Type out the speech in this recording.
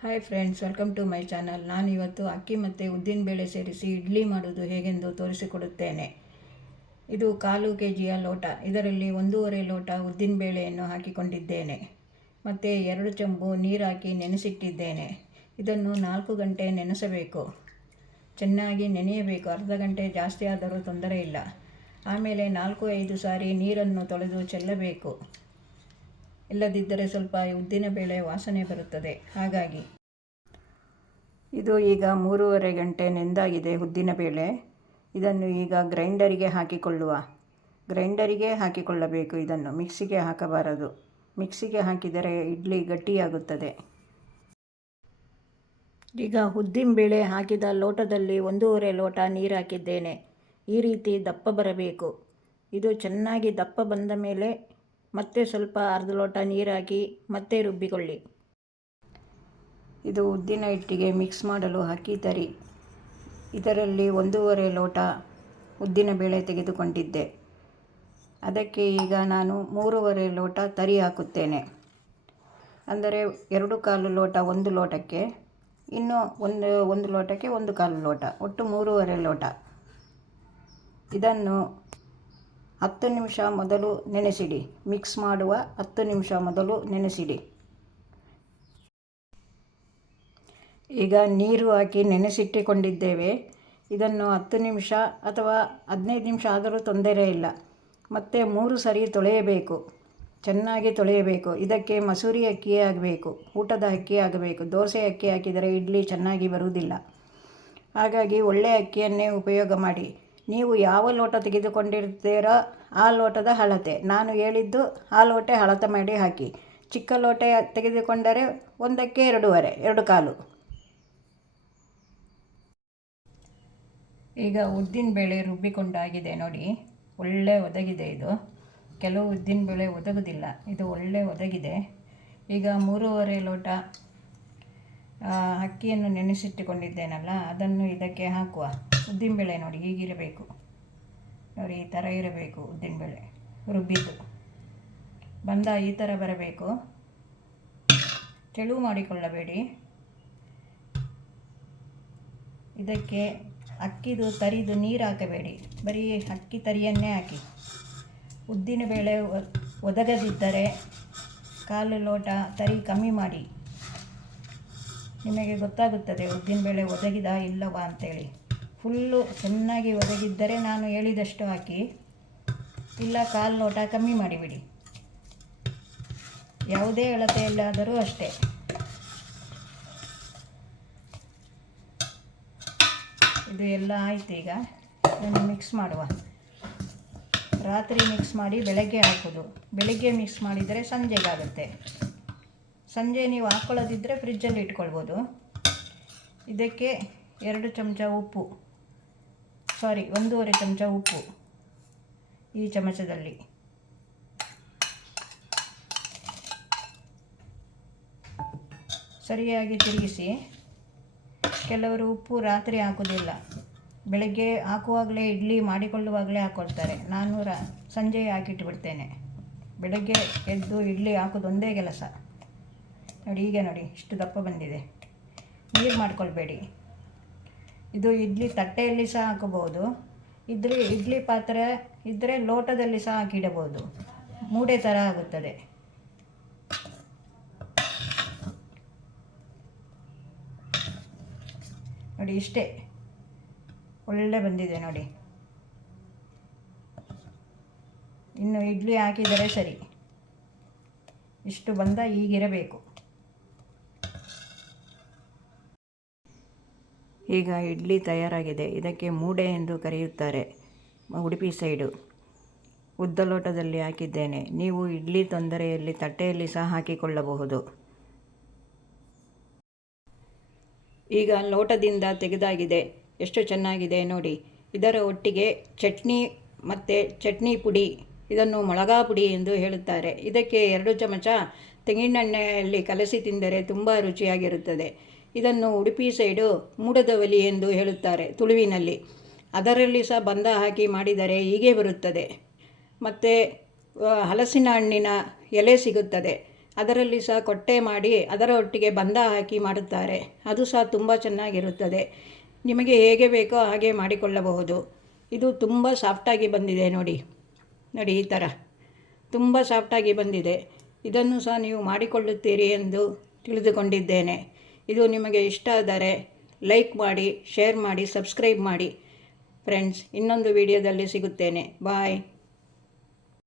Hi friends, welcome to my channel. ನಾನು ಇವತ್ತು ಅಕ್ಕಿ ಮತ್ತು ಉದ್ದಿನಬೇಳೆ ಸೇರಿಸಿ ಇಡ್ಲಿ ಮಾಡೋದು ಹೇಗೆಂದು ತೋರಿಸಿಕೊಡುತ್ತೇನೆ. ಇದು 1/4 kg ಲೋಟ. ಇದರಲ್ಲಿ 1.5 ಲೋಟ ಉದ್ದಿನಬೇಳೆಯನ್ನು ಹಾಕಿಕೊಂಡಿದ್ದೇನೆ ಮತ್ತು 2 ಚಮಚ ನೀರು ಹಾಕಿ ನೆನೆಸಿಟ್ಟಿದ್ದೇನೆ. ಇದನ್ನು 4 ಗಂಟೆ ನೆನೆಸಬೇಕು. ಚೆನ್ನಾಗಿ ನೆನೆಯಬೇಕು. ಅರ್ಧ ಗಂಟೆ ಜಾಸ್ತಿ ಆದರೂ ತೊಂದರೆ ಇಲ್ಲ. ಆಮೇಲೆ 4-5 ಸಾರಿ ನೀರನ್ನು ತೊಳೆದು ಚೆಲ್ಲಬೇಕು. ಇಲ್ಲದಿದ್ದರೆ ಸ್ವಲ್ಪ ಉದ್ದಿನಬೇಳೆ ವಾಸನೆ ಬರುತ್ತದೆ. ಹಾಗಾಗಿ ಇದು ಈಗ 3.5 ಗಂಟೆ ನೆಂದಾಗಿದೆ ಉದ್ದಿನಬೇಳೆ. ಇದನ್ನು ಈಗ ಗ್ರೈಂಡರಿಗೆ ಹಾಕಿಕೊಳ್ಳಬೇಕು. ಇದನ್ನು ಮಿಕ್ಸಿಗೆ ಹಾಕಬಾರದು. ಮಿಕ್ಸಿಗೆ ಹಾಕಿದರೆ ಇಡ್ಲಿ ಗಟ್ಟಿಯಾಗುತ್ತದೆ. ಈಗ ಉದ್ದಿನಬೇಳೆ ಹಾಕಿದ ಲೋಟದಲ್ಲಿ 1.5 ಲೋಟ ನೀರು ಹಾಕಿದ್ದೇನೆ. ಈ ರೀತಿ ದಪ್ಪ ಬರಬೇಕು. ಇದು ಚೆನ್ನಾಗಿ ದಪ್ಪ ಬಂದ ಮೇಲೆ ಮತ್ತೆ ಸ್ವಲ್ಪ ಅರ್ಧ ಲೋಟ ನೀರು ಹಾಕಿ ಮತ್ತೆ ರುಬ್ಬಿಕೊಳ್ಳಿ. ಇದು ಉದ್ದಿನ ಹಿಟ್ಟಿಗೆ ಮಿಕ್ಸ್ ಮಾಡಲು ಅಕ್ಕಿ ತರಿ. ಇದರಲ್ಲಿ 1.5 ಲೋಟ ಉದ್ದಿನಬೇಳೆ ತೆಗೆದುಕೊಂಡಿದ್ದೆ. ಅದಕ್ಕೆ ಈಗ ನಾನು 3.5 ಲೋಟ ತರಿ ಹಾಕುತ್ತೇನೆ. ಅಂದರೆ 2/4 ಲೋಟ ಒಂದು ಲೋಟಕ್ಕೆ, ಇನ್ನು ಒಂದು ಲೋಟಕ್ಕೆ 1/4 ಲೋಟ, ಒಟ್ಟು 3.5 ಲೋಟ. ಇದನ್ನು 10 ನಿಮಿಷ ಮೊದಲು ನೆನೆಸಿಡಿ. ಮಿಕ್ಸ್ ಮಾಡುವ 10 ನಿಮಿಷ ಮೊದಲು ನೆನೆಸಿಡಿ. ಈಗ ನೀರು ಹಾಕಿ ನೆನೆಸಿಟ್ಟುಕೊಂಡಿದ್ದೇವೆ. ಇದನ್ನು 10 ನಿಮಿಷ ಅಥವಾ 15 ನಿಮಿಷ ಆದರೂ ತೊಂದರೆ ಇಲ್ಲ. ಮತ್ತು 3 ಸರಿ ತೊಳೆಯಬೇಕು. ಚೆನ್ನಾಗಿ ತೊಳೆಯಬೇಕು. ಇದಕ್ಕೆ ಮಸೂರಿ ಅಕ್ಕಿಯೇ ಆಗಬೇಕು, ಊಟದ ಅಕ್ಕಿ ಆಗಬೇಕು. ದೋಸೆ ಅಕ್ಕಿ ಹಾಕಿದರೆ ಇಡ್ಲಿ ಚೆನ್ನಾಗಿ ಬರುವುದಿಲ್ಲ. ಹಾಗಾಗಿ ಒಳ್ಳೆಯ ಅಕ್ಕಿಯನ್ನೇ ಉಪಯೋಗ ಮಾಡಿ. ನೀವು ಯಾವ ಲೋಟ ತೆಗೆದುಕೊಂಡಿರ್ತೀರೋ ಆ ಲೋಟದ ಅಳತೆ ನಾನು ಹೇಳಿದ್ದು, ಆ ಲೋಟ ಅಳತೆ ಮಾಡಿ ಹಾಕಿ. ಚಿಕ್ಕ ಲೋಟ ತೆಗೆದುಕೊಂಡರೆ 1ಕ್ಕೆ 2.5, 2/4. ಈಗ ಉದ್ದಿನಬೇಳೆ ರುಬ್ಬಿಕೊಂಡಾಗಿದೆ ನೋಡಿ. ಒಳ್ಳೆ ಒದಗಿದೆ ಇದು. ಕೆಲವು ಉದ್ದಿನಬೇಳೆ ಒದಗುವುದಿಲ್ಲ. ಇದು ಒಳ್ಳೆ ಒದಗಿದೆ. ಈಗ 3.5 ಲೋಟ ಅಕ್ಕಿಯನ್ನು ನೆನೆಸಿಟ್ಟುಕೊಂಡಿದ್ದೇನಲ್ಲ, ಅದನ್ನು ಇದಕ್ಕೆ ಹಾಕುವ. ಉದ್ದಿನಬೇಳೆ ನೋಡಿ ಹೀಗಿರಬೇಕು. ನೋಡಿ ಈ ಥರ ಇರಬೇಕು. ಉದ್ದಿನಬೇಳೆ ರುಬ್ಬಿದ್ದು ಈ ಥರ ಬರಬೇಕು. ತೆಳು ಮಾಡಿಕೊಳ್ಳಬೇಡಿ. ಇದಕ್ಕೆ ಅಕ್ಕಿದು ತರಿದು ನೀರು ಹಾಕಬೇಡಿ. ಬರೀ ಅಕ್ಕಿ ತರಿಯನ್ನೇ ಹಾಕಿ. ಉದ್ದಿನಬೇಳೆ ಒದಗದಿದ್ದರೆ 1/4 ಲೋಟ ತರಿ ಕಮ್ಮಿ ಮಾಡಿ. ನಿಮಗೆ ಗೊತ್ತಾಗುತ್ತದೆ ಉದ್ದಿನಬೇಳೆ ಒದಗಿದ ಇಲ್ಲವಾ ಅಂತೇಳಿ. ಫುಲ್ಲು ಚೆನ್ನಾಗಿ ಒದಗಿದ್ದರೆ ನಾನು ಹೇಳಿದಷ್ಟು ಹಾಕಿ, ಇಲ್ಲ 1/4 ಲೋಟ ಕಮ್ಮಿ ಮಾಡಿಬಿಡಿ. ಯಾವುದೇ ಅಳತೆಯಲ್ಲಾದರೂ ಅಷ್ಟೇ. ಇದು ಎಲ್ಲ ಆಯಿತು. ಈಗ ಇದನ್ನು ಮಿಕ್ಸ್ ಮಾಡುವ. ರಾತ್ರಿ ಮಿಕ್ಸ್ ಮಾಡಿ ಬೆಳಗ್ಗೆ ಹಾಕೋದು. ಬೆಳಗ್ಗೆ ಮಿಕ್ಸ್ ಮಾಡಿದರೆ ಸಂಜೆಗಾಗುತ್ತೆ. ಸಂಜೆ ನೀವು ಹಾಕ್ಕೊಳ್ಳೋದಿದ್ದರೆ ಫ್ರಿಜ್ಜಲ್ಲಿ ಇಟ್ಕೊಳ್ಬೋದು. ಇದಕ್ಕೆ 2 ಚಮಚ ಉಪ್ಪು, 1.5 ಚಮಚ ಉಪ್ಪು ಈ ಚಮಚದಲ್ಲಿ. ಸರಿಯಾಗಿ ತಿರುಗಿಸಿ. ಕೆಲವರು ಉಪ್ಪು ರಾತ್ರಿ ಹಾಕೋದಿಲ್ಲ, ಬೆಳಗ್ಗೆ ಹಾಕುವಾಗಲೇ ಇಡ್ಲಿ ಮಾಡಿಕೊಳ್ಳುವಾಗಲೇ ಹಾಕ್ಕೊಳ್ತಾರೆ. ನಾನು ಸಂಜೆ ಹಾಕಿಟ್ಟುಬಿಡ್ತೇನೆ. ಬೆಳಗ್ಗೆ ಎದ್ದು ಇಡ್ಲಿ ಹಾಕೋದು ಒಂದೇ ಕೆಲಸ. ನೋಡಿ ಈಗ ನೋಡಿ ಇಷ್ಟು ದಪ್ಪ ಬಂದಿದೆ. ನೀರು ಮಾಡ್ಕೊಳ್ಬೇಡಿ. ಇದು ಇಡ್ಲಿ ತಟ್ಟೆಯಲ್ಲಿ ಸಹ ಹಾಕಬಹುದು. ಇಡ್ಲಿ ಪಾತ್ರೆ ಇದ್ದರೆ ಲೋಟದಲ್ಲಿ ಸಹ ಹಾಕಿಡಬಹುದು. ಮೂಡೆ ಥರ ಆಗುತ್ತದೆ. ನೋಡಿ ಇಷ್ಟೇ ಒಳ್ಳೆ ಬಂದಿದೆ ನೋಡಿ. ಇನ್ನು ಇಡ್ಲಿ ಹಾಕಿದರೆ ಸರಿ. ಇಷ್ಟು ಹೀಗಿರಬೇಕು. ಈಗ ಇಡ್ಲಿ ತಯಾರಾಗಿದೆ. ಇದಕ್ಕೆ ಮೂಡೆ ಎಂದು ಕರೆಯುತ್ತಾರೆ ಉಡುಪಿ ಸೈಡು. ಉದ್ದ ಲೋಟದಲ್ಲಿ ಹಾಕಿದ್ದೇನೆ. ನೀವು ಇಡ್ಲಿ ತೊಂದರೆಯಲ್ಲಿ ತಟ್ಟೆಯಲ್ಲಿ ಸಹ ಹಾಕಿಕೊಳ್ಳಬಹುದು. ಈಗ ಲೋಟದಿಂದ ತೆಗೆದಾಗಿದೆ. ಎಷ್ಟು ಚೆನ್ನಾಗಿದೆ ನೋಡಿ. ಇದರ ಒಟ್ಟಿಗೆ ಚಟ್ನಿ ಮತ್ತು ಚಟ್ನಿ ಪುಡಿ, ಇದನ್ನು ಮೊಳಗಾ ಪುಡಿ ಎಂದು ಹೇಳುತ್ತಾರೆ. ಇದಕ್ಕೆ 2 ಚಮಚ ತೆಂಗಿನೆಣ್ಣೆಯಲ್ಲಿ ಕಲಸಿ ತಿಂದರೆ ತುಂಬ ರುಚಿಯಾಗಿರುತ್ತದೆ. ಇದನ್ನು ಉಡುಪಿ ಸೈಡು ಮೂಡದ ಒಲಿ ಎಂದು ಹೇಳುತ್ತಾರೆ ತುಳುವಿನಲ್ಲಿ. ಅದರಲ್ಲಿ ಸಹ ಹಾಕಿ ಮಾಡಿದರೆ ಹೀಗೆ ಬರುತ್ತದೆ. ಮತ್ತು ಹಲಸಿನ ಹಣ್ಣಿನ ಎಲೆ ಸಿಗುತ್ತದೆ. ಅದರಲ್ಲಿ ಸಹ ಕೊಟ್ಟೆ ಮಾಡಿ ಅದರ ಒಟ್ಟಿಗೆ ಬಂದ ಹಾಕಿ ಮಾಡುತ್ತಾರೆ. ಅದು ಸಹ ತುಂಬ ಚೆನ್ನಾಗಿರುತ್ತದೆ. ನಿಮಗೆ ಹೇಗೆ ಬೇಕೋ ಹಾಗೆ ಮಾಡಿಕೊಳ್ಳಬಹುದು. ಇದು ತುಂಬ ಸಾಫ್ಟಾಗಿ ಬಂದಿದೆ ನೋಡಿ. ನೋಡಿ ಈ ಥರ ತುಂಬ ಸಾಫ್ಟಾಗಿ ಬಂದಿದೆ. ಇದನ್ನು ಸಹ ನೀವು ಮಾಡಿಕೊಳ್ಳುತ್ತೀರಿ ಎಂದು ತಿಳಿದುಕೊಂಡಿದ್ದೇನೆ. ಇದು ನಿಮಗೆ ಇಷ್ಟ ಆದರೆ ಲೈಕ್ ಮಾಡಿ, ಶೇರ್ ಮಾಡಿ, ಸಬ್ಸ್ಕ್ರೈಬ್ ಮಾಡಿ ಫ್ರೆಂಡ್ಸ್. ಇನ್ನೊಂದು ವಿಡಿಯೋದಲ್ಲಿ ಸಿಗುತ್ತೇನೆ. ಬಾಯ್.